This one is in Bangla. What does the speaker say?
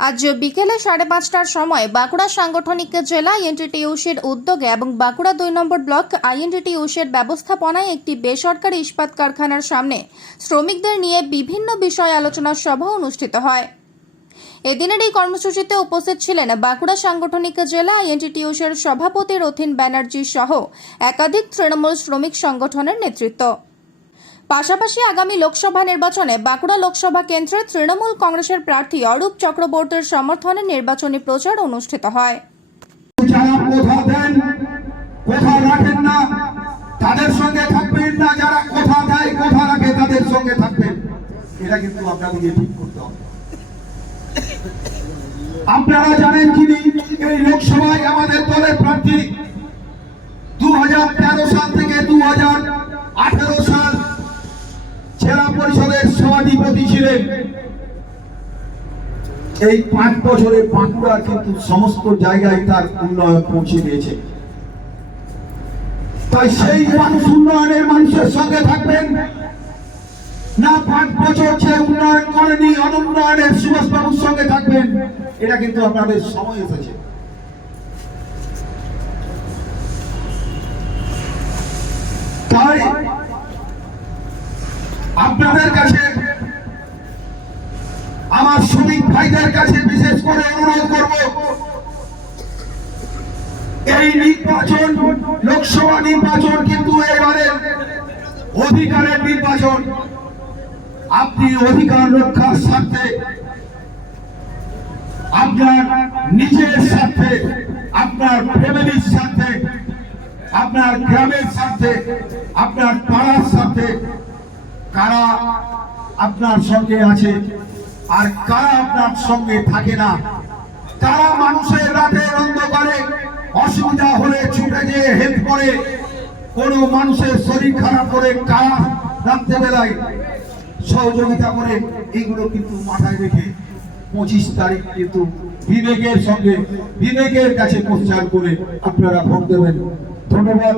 আজ বিকেলে সাড়ে পাঁচটার সময় বাঁকুড়া সাংগঠনিক জেলা আইএনটিটিউসির উদ্যোগে এবং বাঁকুড়া দুই নম্বর ব্লক আইএনটিটিউসির ব্যবস্থাপনায় একটি বেসরকারি ইস্পাত কারখানার সামনে শ্রমিকদের নিয়ে বিভিন্ন বিষয় আলোচনা সভা অনুষ্ঠিত হয়। এদিনের এই কর্মসূচিতে উপস্থিত ছিলেন বাঁকুড়া সাংগঠনিক জেলা আইএনটিটিউসির সভাপতি রথিন ব্যানার্জি সহ একাধিক তৃণমূল শ্রমিক সংগঠনের নেতৃত্ব। পাশাপাশি আগামী লোকসভা নির্বাচনে বাঁকুড়া লোকসভা কেন্দ্রে তৃণমূল কংগ্রেসের প্রার্থী অরূপ চক্রবর্তীর সমর্থনে নির্বাচনী প্রচার অনুষ্ঠিত হয়। তাদের সঙ্গে থাকবেন না, যারা দেয় রাখে, তাদের সঙ্গে থাকবেন। এটা কিন্তু আপনাদেরকে ঠিক করতে হবে। আপনারা জানেন যিনি এই লোকসভায় আমাদের দলের প্রার্থী দু সাল থেকে দু হাজার আঠেরো সাল জেলা পরিষদের সভাধিপতি ছিলেন। এই পাঁচ বছরে বাঁকুড়া কিন্তু সমস্ত জায়গায় তার উন্নয়ন পৌঁছে দিয়েছে। তাই সেই মানুষ উন্নয়নের মানুষের সঙ্গে থাকবেন। না পাঁচ বছর যে উন্নয়ন করেনি, অনুন্নয়নের সুভাষবাবুর সঙ্গে থাকবেন। এটা কিন্তু আপনাদের সময় এসেছে। তাই আপনাদের কাছে, আমার শ্রমিক ভাইদের কাছে বিশেষ করে অনুরোধ করব, এই নির্বাচন, লোকসভা নির্বাচন কিন্তু এবারে অধিকারের নির্বাচন। আপনি অধিকার রক্ষার স্বার্থে, আপনার নিজের স্বার্থে, আপনার ফ্যামিলির স্বার্থে, আপনার গ্রামের স্বার্থে, আপনার পাড়ার স্বার্থে কারা আপনার সঙ্গে আছে আর কারা আপনার সঙ্গে থাকে না? কারা মানুষের রাতের অন্ধকারে অসুবিধা হলে ছুটে গিয়ে হেল্প করে? কোন মানুষের শরীর খারাপ করে কারা রাত্রেবেলায় সহযোগিতা করে? এগুলো কিন্তু মাথায় রেখে পঁচিশ তারিখ কিন্তু বিবেকের সঙ্গে, বিবেকের কাছে প্রচার করে আপনারা ভোট দেবেন। ধন্যবাদ।